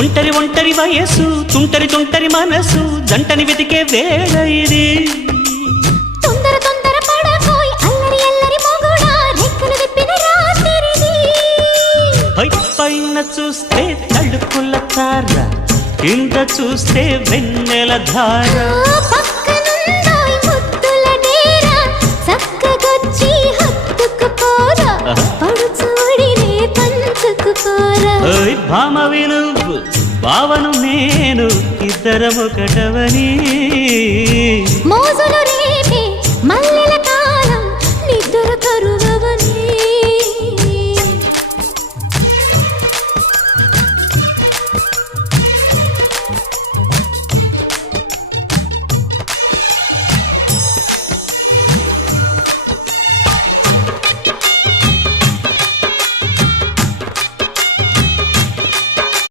ఒంటరి ఒంటరి వయసు తుంటరి తుంటరి మనసు జంటని వెతికే వేళ ఇది తొందర తొందర పడకోయ్ అల్లరి అల్లరి మొగుడా రెక్కలు విప్పిన రాత్రిది పైన చూస్తే తడుకుల తార కింద చూస్తే వెన్నెల ధార పక్కనుందోయ్ ముద్దుల డేరా చక్కగొచ్చి హత్తుకుపోరా పడుచోడినే పంచుకుపోరా ఓయ్ భామవి నువ్వు భావను నేను ఇద్దరము ఒకటవని మోజులు